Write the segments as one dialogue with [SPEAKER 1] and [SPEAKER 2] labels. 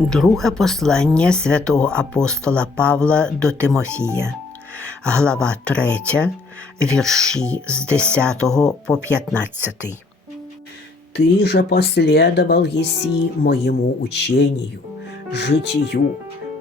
[SPEAKER 1] Друге послання святого апостола Павла до Тимофія, глава 3, вірші з 10 по 15. Ты же последовал еси моему учению, житию,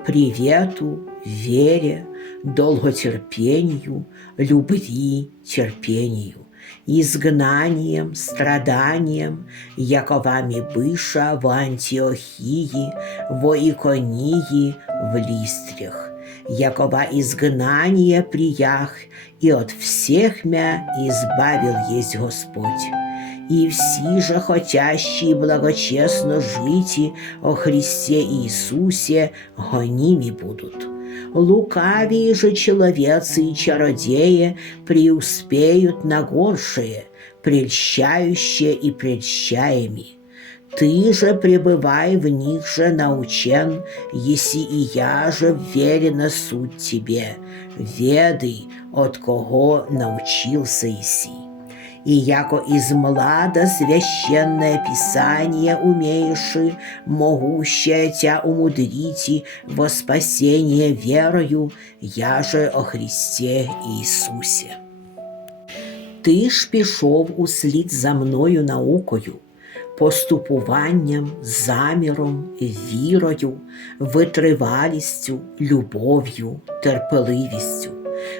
[SPEAKER 1] привету, вере, долготерпению, любви, терпению, изгнанием, страданием, яко вами быша в Антиохии, во Иконии, в Листрях, якова изгнание приях, и от всех мя избавил есть Господь. И все же хотящие благочестно жить о Христе Иисусе гоними будут. Лукавые же человецы и чародеи преуспеют на горшее, прельщающие и прельщаеми. Ты же пребывай в них же научен, еси и я же верена суть тебе, ведай, от кого научился еси. И яко из млада священное писание умеешь, могущее тя умудрите во спасение верою, я же о Христе Ісусі. Ти ж пішов услід за мною наукою, поступуванням, заміром, вірою, витривалістю, любов'ю, терпеливістю,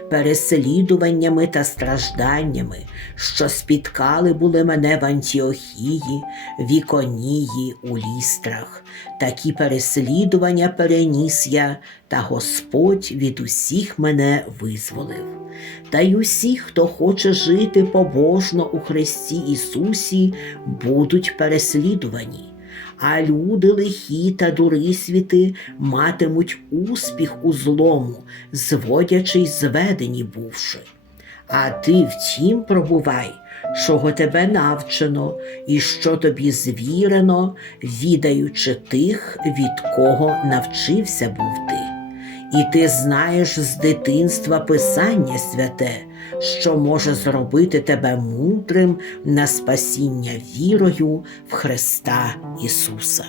[SPEAKER 1] переслідуваннями та стражданнями, що спіткали були мене в Антіохії, в Іконії, у лістрах. Такі переслідування переніс я, та Господь від усіх мене визволив. Та й усі, хто хоче жити побожно у Христі Ісусі, будуть переслідувані. А люди лихі та дурисвіти матимуть успіх у злому, зводячи й зведені бувши. А ти втім пробувай, чого тебе навчено, і що тобі звірено, відаючи тих, від кого навчився був. І ти знаєш з дитинства Писання святе, що може зробити тебе мудрим на спасіння вірою в Христа Ісуса.